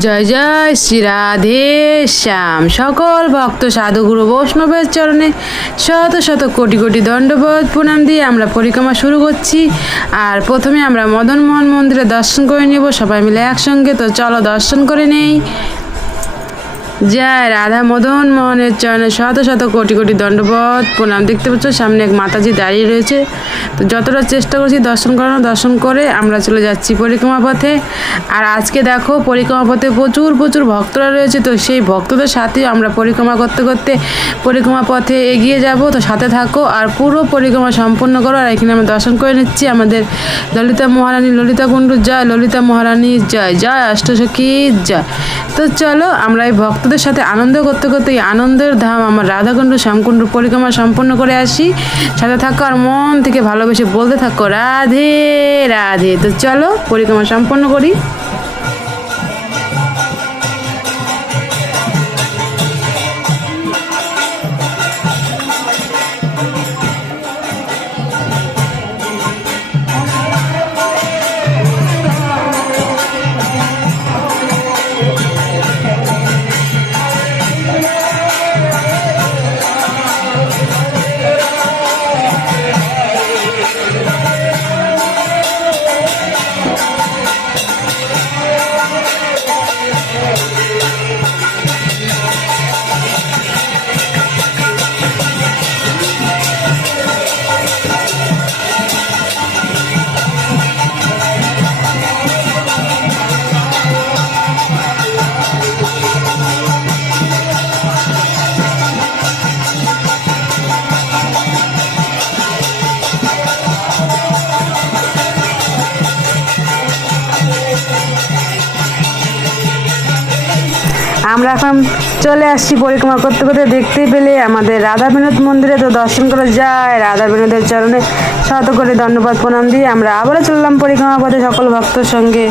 জয় জয় শ্রী রাধে শ্যাম। সকল ভক্ত সাধুগুরু বৈষ্ণবের চরণে শত শত কোটি কোটি দণ্ডবোধ প্রণাম দিয়ে আমরা পরিক্রমা শুরু করছি। আর প্রথমে আমরা মদনমোহন মন্দিরে দর্শন করে নেব সবাই মিলে একসঙ্গে। তো চলো দর্শন করে নেই। জয় রাধা। মদন মোহনের চরণে শত শত কোটি কোটি দণ্ডবোধ প্রণাম। দেখতে পাচ্ছ সামনে এক মাতাজি দাঁড়িয়ে রয়েছে। তো যতটা চেষ্টা করছি দর্শন করানো, দর্শন করে আমরা চলে যাচ্ছি পরিক্রমা পথে। আর আজকে দেখো পরিক্রমা পথে প্রচুর প্রচুর ভক্তরা রয়েছে। তো সেই ভক্তদের সাথে আমরা পরিক্রমা করতে করতে পরিক্রমা পথে এগিয়ে যাব। তো সাথে থাকো আর পুরো পরিক্রমা সম্পন্ন করো। আর এখানে আমরা দর্শন করে নিচ্ছি আমাদের ললিতা মহারানী, ললিতা কুণ্ডু জয়, ললিতা মহারানী জয়, জয় অষ্টসখী জয়। তো চলো আমরা এই ভক্তদের সাথে আনন্দ করতে করতে এই আনন্দের ধাম আমার রাধাকুণ্ড শ্যামকুণ্ড পরিক্রমা সম্পন্ন করে আসি। সাথে থাকো আর মন থেকে ভালোবেসে বলতে থাকো রাধে রাধে। তো চলো পরিক্রমা সম্পন্ন করি। আমরা এখন চলে আসছি পরিক্রমা করতে করতে। দেখতে পেলে আমাদের রাধা বিনোদ মন্দিরে। তো দর্শন করে যায় রাধা বিনোদের চরণে শত করে ধন্যবাদ প্রণাম দিয়ে আমরা আবারও চললাম পরিক্রমা পথে সকল ভক্তর সঙ্গে।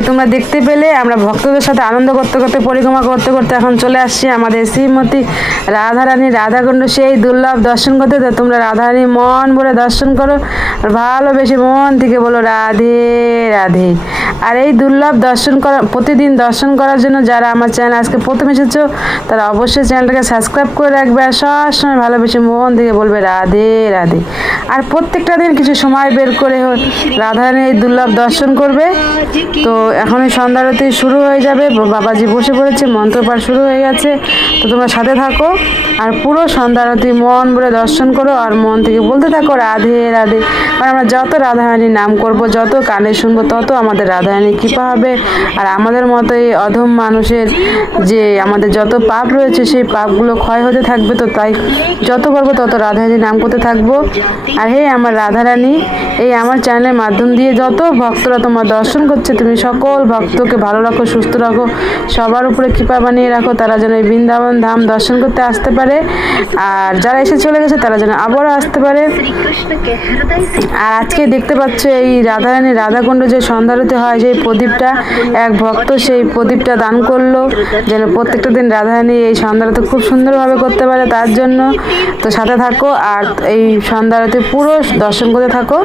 এই তোমরা দেখতে পেলে আমরা ভক্তদের সাথে আনন্দ করতে করতে পরিক্রমা করতে করতে এখন চলে আসছি আমাদের শ্রীমতী রাধারানী রাধাকুণ্ড সেই দুর্লভ দর্শন করতে। তো তোমরা রাধারানী মন ভরে দর্শন করো আর ভালোবেসে মন থেকে বলো রাধে রাধে। আর এই দুর্লভ দর্শন করা প্রতিদিন দর্শন করার জন্য যারা আমার চ্যানেল আজকে প্রথম এসেছো তারা অবশ্যই চ্যানেলটাকে সাবস্ক্রাইব করে রাখবে আর সবসময় ভালোবেসে মন থেকে বলবে রাধে রাধে। আর প্রত্যেকটা দিন কিছু সময় বের করে রাধারানীর এই দুর্লভ দর্শন করবে। তো এখন এই সন্ধ্যা আরতি শুরু হয়ে যাবে, বাবাজি বসে পড়েছে, মন্ত্রপাঠ শুরু হয়ে গেছে। তো তোমরা সাথে থাকো আর পুরো সন্ধ্যা আরতি মন ভরে দর্শন করো আর মন থেকে বলতে থাকো রাধে রাধে। কারণ আমরা যত রাধারানীর নাম করব, যত কানে শুনবো, তত আমাদের রাধারানীর কৃপা হবে। আর আমাদের মতো এই অধম মানুষের যে আমাদের যত পাপ রয়েছে সেই পাপগুলো ক্ষয় হতে থাকবে। তো তাই যত করবো তত রাধারানীর নাম করতে থাকবো। আর হে আমার রাধারানী, এই আমার চ্যানেলের মাধ্যম দিয়ে যত ভক্তরা তোমার দর্শন করছে, তুমি সকল ভক্তকে ভালো রাখো, সুস্থ রাখো, সবার উপরে কৃপা বানিয়ে রাখো, তারা যেন এই বৃন্দাবন ধাম দর্শন করতে আসতে পারে। আর যারা এসে চলে গেছে তারা যেন আবারও আসতে পারে। আর আজকে দেখতে পাচ্ছ এই রাধারানী রাধাকুণ্ড যে সন্ধ্যা আরতি হয়, সেই প্রদীপটা এক ভক্ত সেই প্রদীপটা দান করলো যেন প্রত্যেকটা দিন রাধারানী এই সন্ধ্যা আরতি খুব সুন্দরভাবে করতে পারে, তার জন্য। তো সাথে থাকো আর এই সন্ধ্যা আরতি পুরো দর্শন করতে থাকো।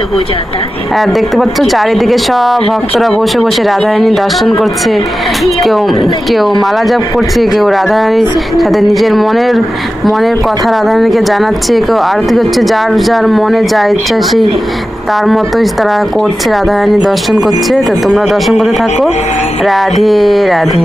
আর দেখতে পাচ্ছ চারিদিকে সব ভক্তরা বসে বসে রাধারানী দর্শন করছে, কেউ কেউ মালা জপ করছে, কেউ রাধারানীর সাথে নিজের মনের কথা রাধারানীকে জানাচ্ছে, কেউ আরতি করছে, যার যার মনে যা ইচ্ছা সেই তার মতোই তারা করছে, রাধারানী দর্শন করছে। তো তোমরা দর্শন করতে থাকো। রাধে রাধে।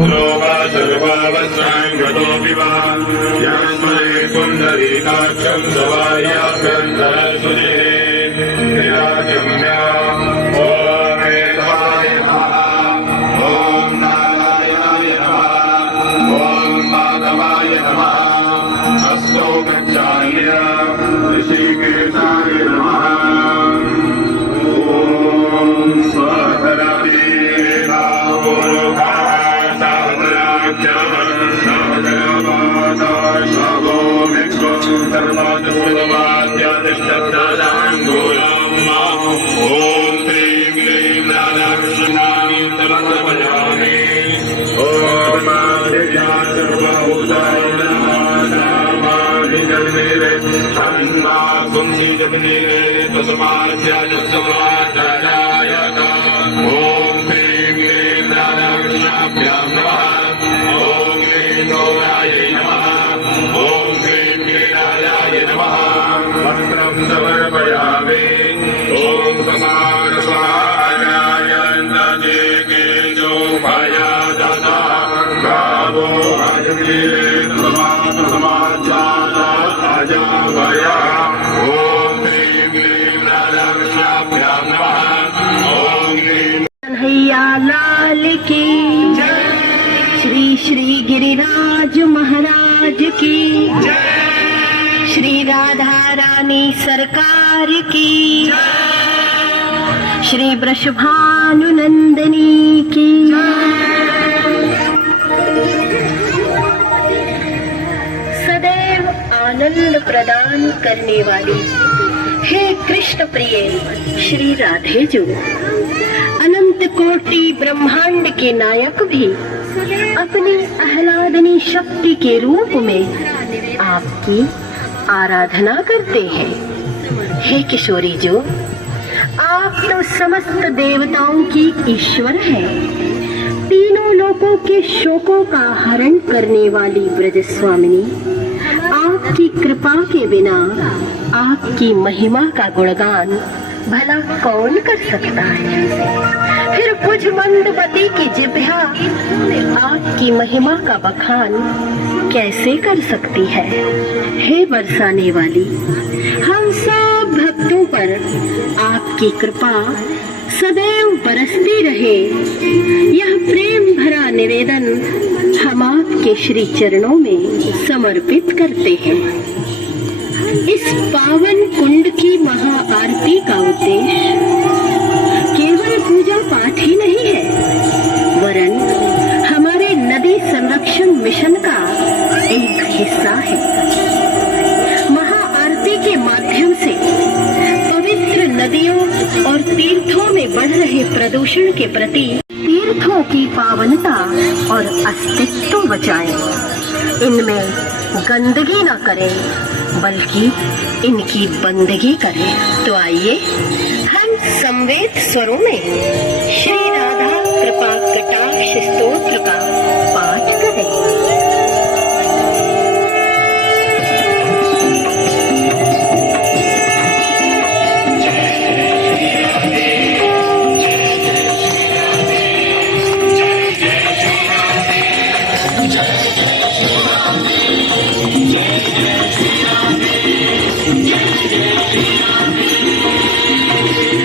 लाल की श्री श्री गिरिराज महाराज की श्री राधा रानी सरकार की श्री वृषभानुनंदिनी की। सदैव आनंद प्रदान करने वाली हे कृष्ण प्रिय श्री राधे जो, अनंत कोटि ब्रह्मांड के नायक भी अपनी आह्लादनी शक्ति के रूप में आपकी आराधना करते हैं। हे किशोरी जो, आप तो समस्त देवताओं की ईश्वर हैं, तीनों लोकों के शोकों का हरण करने वाली ब्रज स्वामिनी, आपकी कृपा के बिना आपकी महिमा का गुणगान भला कौन कर सकता है। फिर कुछ मंदमती की जिह्वा आपकी महिमा का बखान कैसे कर सकती है। हे बरसाने वाली, हम सब भक्तों पर आपकी कृपा सदैव बरसती रहे, यह प्रेम भरा निवेदन हम आपके श्री चरणों में समर्पित करते हैं। इस पावन कुंड की महाआरती का उद्देश्य केवल पूजा पाठ ही नहीं है, वरन हमारे नदी संरक्षण मिशन का एक हिस्सा है। महाआरती के माध्यम से पवित्र नदियों और तीर्थों में बढ़ रहे प्रदूषण के प्रति तीर्थों की पावनता और अस्तित्व बचाएं। इनमें गंदगी ना करें बल्कि इनकी बंदगी करें। तो आइए हम संवेद स्वरों में श्री राधा कृपा कटाक्ष स्तोत्र का पाठ करें।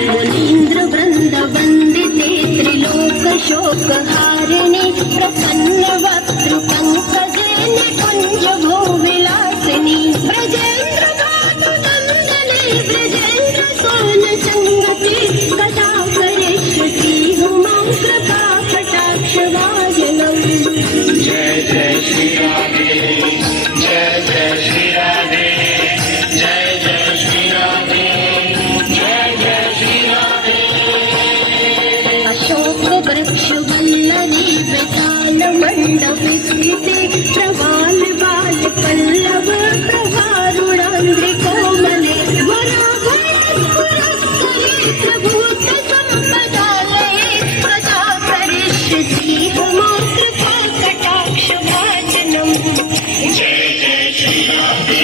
मुनीन्द्र वृंद वंदिते त्रिलोक शोक हारिणे प्रसन्न वक्तृ पंकजे निकुंज भो विलासिनी ब्रजेन्द्र भानु नंदने ब्रजेन्द्र सोन संगति कदा करिष्यति हुमां कृपा कटाक्ष भाजनम्। जय जय श्री राधे, जय जय श्री राधे, जय जय श्री राधे, जय जय श्री राधे। अशोक वृक्ष वल्लरी विशाल मंडप स्थिते प्रवाल बाल पल्लव प्रभारुणान्द्रि कोमले वराभयस्फुरस्करे प्रभूत संपदालये कदा करिष्यसि हुमां कृपा कटाक्ष भाजनम्। जय जय श्री राधे,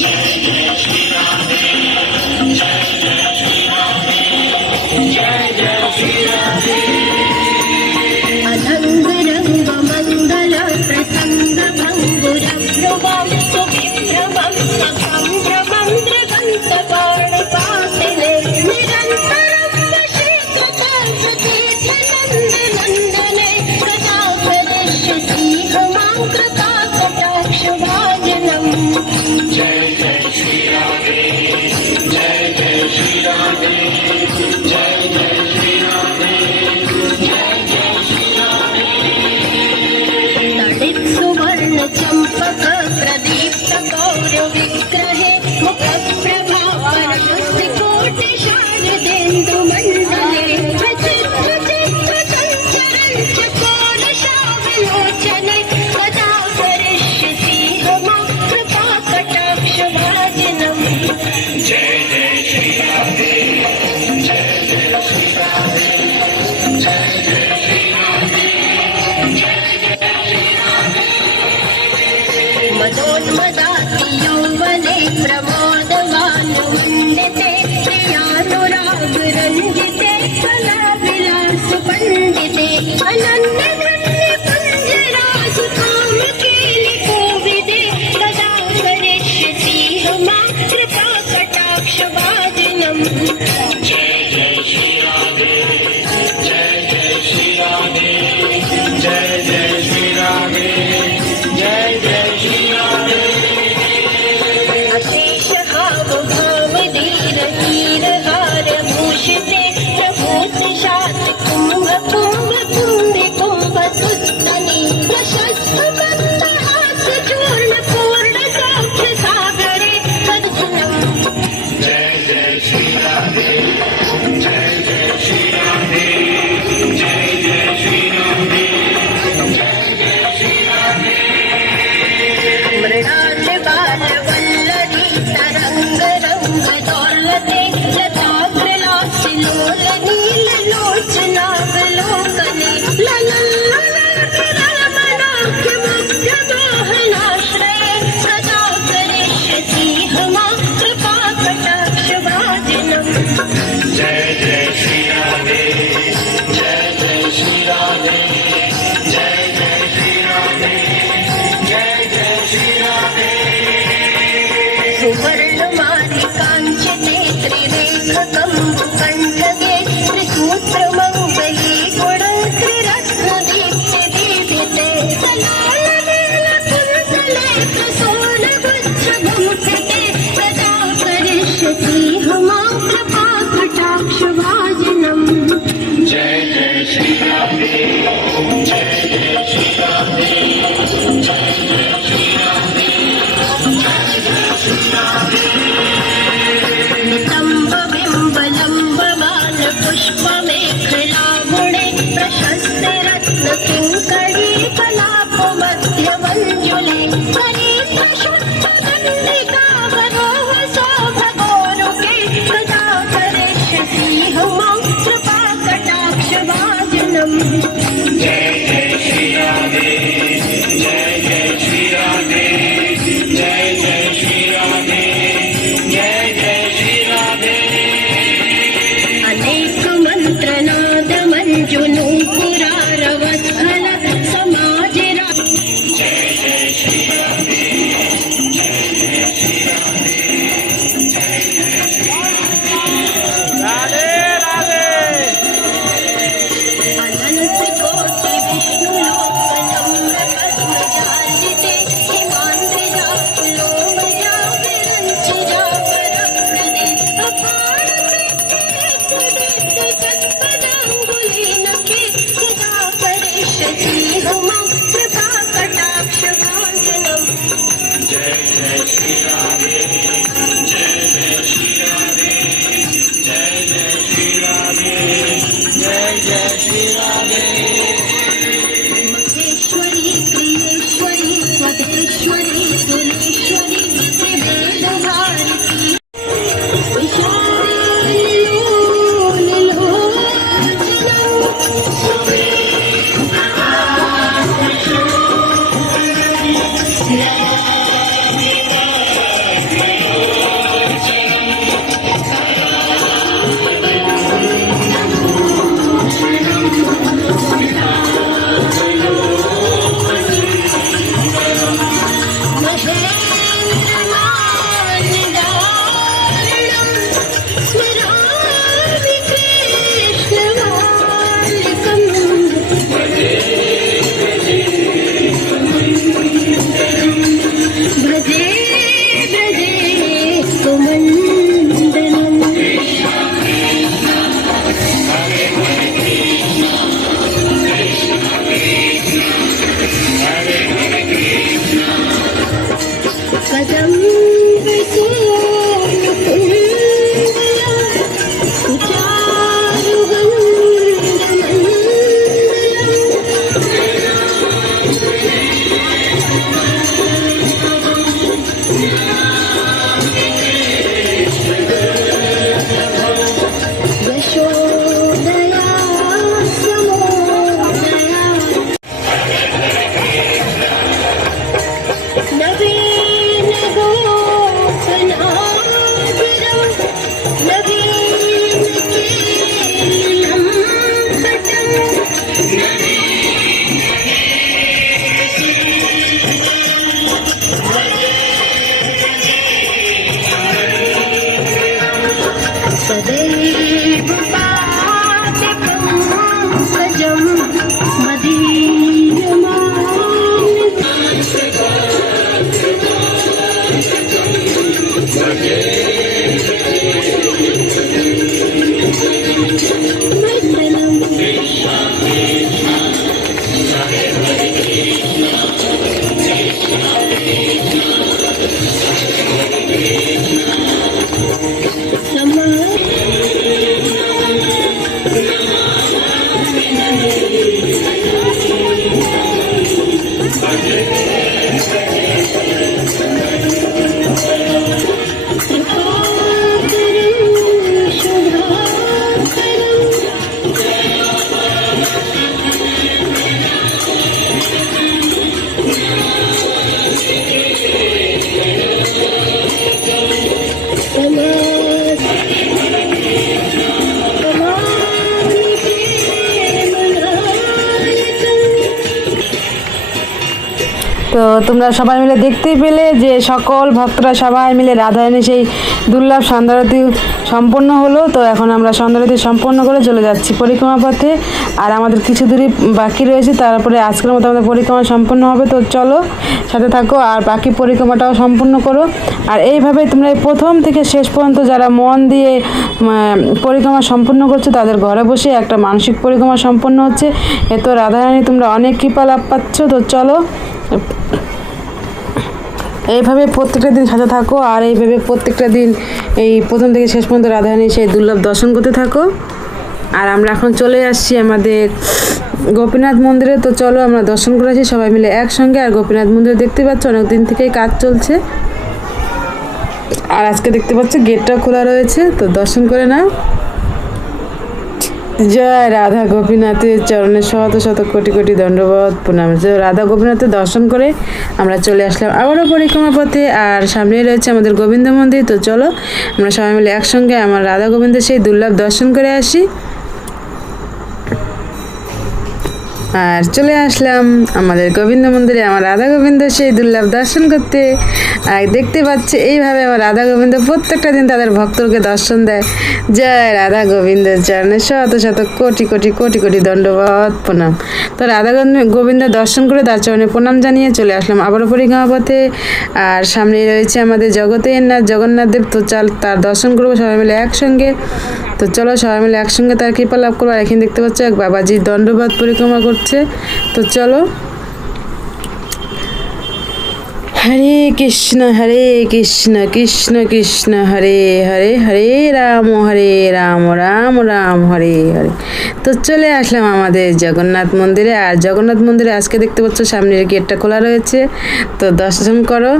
जय जय श्री राधे, जय जय श्री राधे, जय जय श्री राधे। अनंग रंग मंगल प्रसंग भंगुर भ्रुवं सुविभ्रमं सखं भ्रमं दृगंत बाण पातिले निरंतरं वशीकृता प्रतीत नंद नंदने कदा करिष्यसि हुमां कृपा कटाक्ष भाजनम्। जय जय श्री राधे, जय जय श्री राधे, जय जय श्री राधे, जय जय श्री राधे। तडित सुवर्ण चंपक प्रदीप्त गौर विग्रहे मुख प्रभावर पुष्टिकोटि शारदेन्दु मंडले विचित्र चित्र संचरन् चकोर शावलोचने कदा करिष्यसि हुमां कृपा कटाक्ष भाजनम्। जय जय श्री राधे, जय जय श्री राधे, जय जय श्री राधे, जय जय श्री राधे। मदोन्मदाति यौवने प्रमोदमान मंडिते प्रियानुराग रंजिते कला विलास पंडिते अनन्य धन्य कुंजराज काम केलि कोविदे कदा करिष्यसि हुमां कृपा कटाक्ष भाजनम्। जय जय श्री राधे, जय जय श्री राधे, जय जय श्री राधे, जय जय श्री राधे। अशेष हाव भाव धीर हीर हार भूषिते प्रभूत शात कुंभ कुंभ कुंभ कुंभ अनेक मंत्रनाद मंजुनु पुरारवस्थल समाज अनंत कोटि विष्णु लोकनंदे हिमांतजा लोमजा विरंचिजा परप्रदे अपार तत्पदांगुलीनके सदा करिष्यसि मम कृपा कटाक्ष भाजनम् महेश्वरी प्रियेश्वरी स्वधेश्वरी सुरेश्वरी त्रिवेदभारती विशाली भजे भजे कुमंडलम् कदम यशोदया समोदया नवीन गोपनागिरं नवीन केलिलं पटम् सदैव पातिकं सजं তো তোমরা সবাই মিলে দেখতেই পেলে যে সকল ভক্তরা সবাই মিলে রাধারানী সেই দুর্লভ সন্ধ্যারতি সম্পন্ন হলো। তো এখন আমরা সন্ধ্যারতি সম্পন্ন করে চলে যাচ্ছি পরিক্রমা পথে, আর আমাদের কিছু দূরই বাকি রয়েছে, তারপরে আজকের মতো আমাদের পরিক্রমা সম্পন্ন হবে। তো চলো সাথে থাকো আর বাকি পরিক্রমাটাও সম্পূর্ণ করো। আর এইভাবে তোমরা এই প্রথম থেকে শেষ পর্যন্ত যারা মন দিয়ে পরিক্রমা সম্পূর্ণ করছো তাদের ঘরে বসে একটা মানসিক পরিক্রমা সম্পন্ন হচ্ছে। এত রাধারানী তোমরা অনেক কৃপা লাভ পাচ্ছ। তো চলো এইভাবে প্রত্যেকটা দিন সাথে থাকো, আর এইভাবে প্রত্যেকটা দিন এই প্রথম থেকে শেষ পর্যন্ত রাধারানী সেই দুর্লভ দর্শন করতে থাকো। আর আমরা এখন চলে আসছি আমাদের গোপীনাথ মন্দিরে। তো চলো আমরা দর্শন করেছি সবাই মিলে একসঙ্গে। আর গোপীনাথ মন্দিরে দেখতে পাচ্ছ অনেক দিন থেকেই কাজ চলছে, আর আজকে দেখতে পাচ্ছ গেটটা খোলা রয়েছে, তো দর্শন করে নাও। জয় রাধা গোপীনাথের চরণে শত শত কোটি কোটি দণ্ডবত প্রণাম। জয় রাধা গোপীনাথের দর্শন করে আমরা চলে আসলাম আবারও পরিক্রমা পথে, আর সামনেই রয়েছে আমাদের গোবিন্দ মন্দির। তো চলো আমরা সবাই মিলে একসঙ্গে আমার রাধা গোবিন্দের সেই দুর্লভ দর্শন করে আসি। আর চলে আসলাম আমাদের গোবিন্দ মন্দিরে আমার রাধা গোবিন্দ সেই দুর্লভ দর্শন করতে। আর দেখতে পাচ্ছে এইভাবে আমার রাধা গোবিন্দ প্রত্যেকটা দিন তাদের ভক্তকে দর্শন দেয়। জয় রাধা গোবিন্দের চরণে শত শত কোটি কোটি কোটি কোটি দণ্ডবত প্রণাম। তো রাধা গোবিন্দ দর্শন করে তার চরণে প্রণাম জানিয়ে চলে আসলাম আবারও পরিক্রমা পথে। আর সামনেই রয়েছে আমাদের জগতের নাথ জগন্নাথ দেব। তো তার দর্শন করবো সবাই মিলে একসঙ্গে। তো চলো সবাই মিলে একসঙ্গে তার কৃপা লাভ করবো। আর এখানে দেখতে পাচ্ছ এক বাবাজি দণ্ডবত পরিক্রমা করছে। তো চলো, হরে কৃষ্ণ কৃষ্ণ কৃষ্ণ হরে হরে, হরে রাম রাম রাম হরে হরে। তো চলে আসলাম আমাদের জগন্নাথ মন্দিরে। আর জগন্নাথ মন্দিরে আজকে দেখতে পাচ্ছ সামনের গেটটা খোলা রয়েছে, তো দর্শন করো।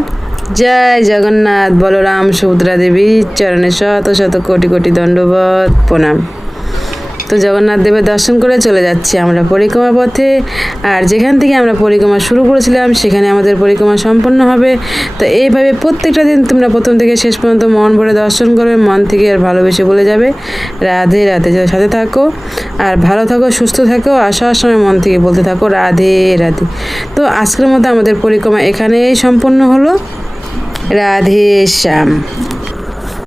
জয় জগন্নাথ, বলরাম সুভদ্রা দেবীর চরণে শত শত কোটি কোটি দণ্ডবত প্রণাম। তো জগন্নাথ দেবের দর্শন করে চলে যাচ্ছি আমরা পরিক্রমা পথে। আর যেখান থেকে আমরা পরিক্রমা শুরু করেছিলাম সেখানে আমাদের পরিক্রমা সম্পন্ন হবে। তো এইভাবে প্রত্যেকটা দিন তোমরা প্রথম থেকে শেষ পর্যন্ত মন ভরে দর্শন করবে, মন থেকে আর ভালোবেসে বলে যাবে রাধে রাধে। সাথে থাকো আর ভালো থাকো, সুস্থ থাকো, আসার সময় মন থেকে বলতে থাকো রাধে রাধে। তো আজকের মতো আমাদের পরিক্রমা এখানেই সম্পন্ন হলো। রাধে শ্যাম।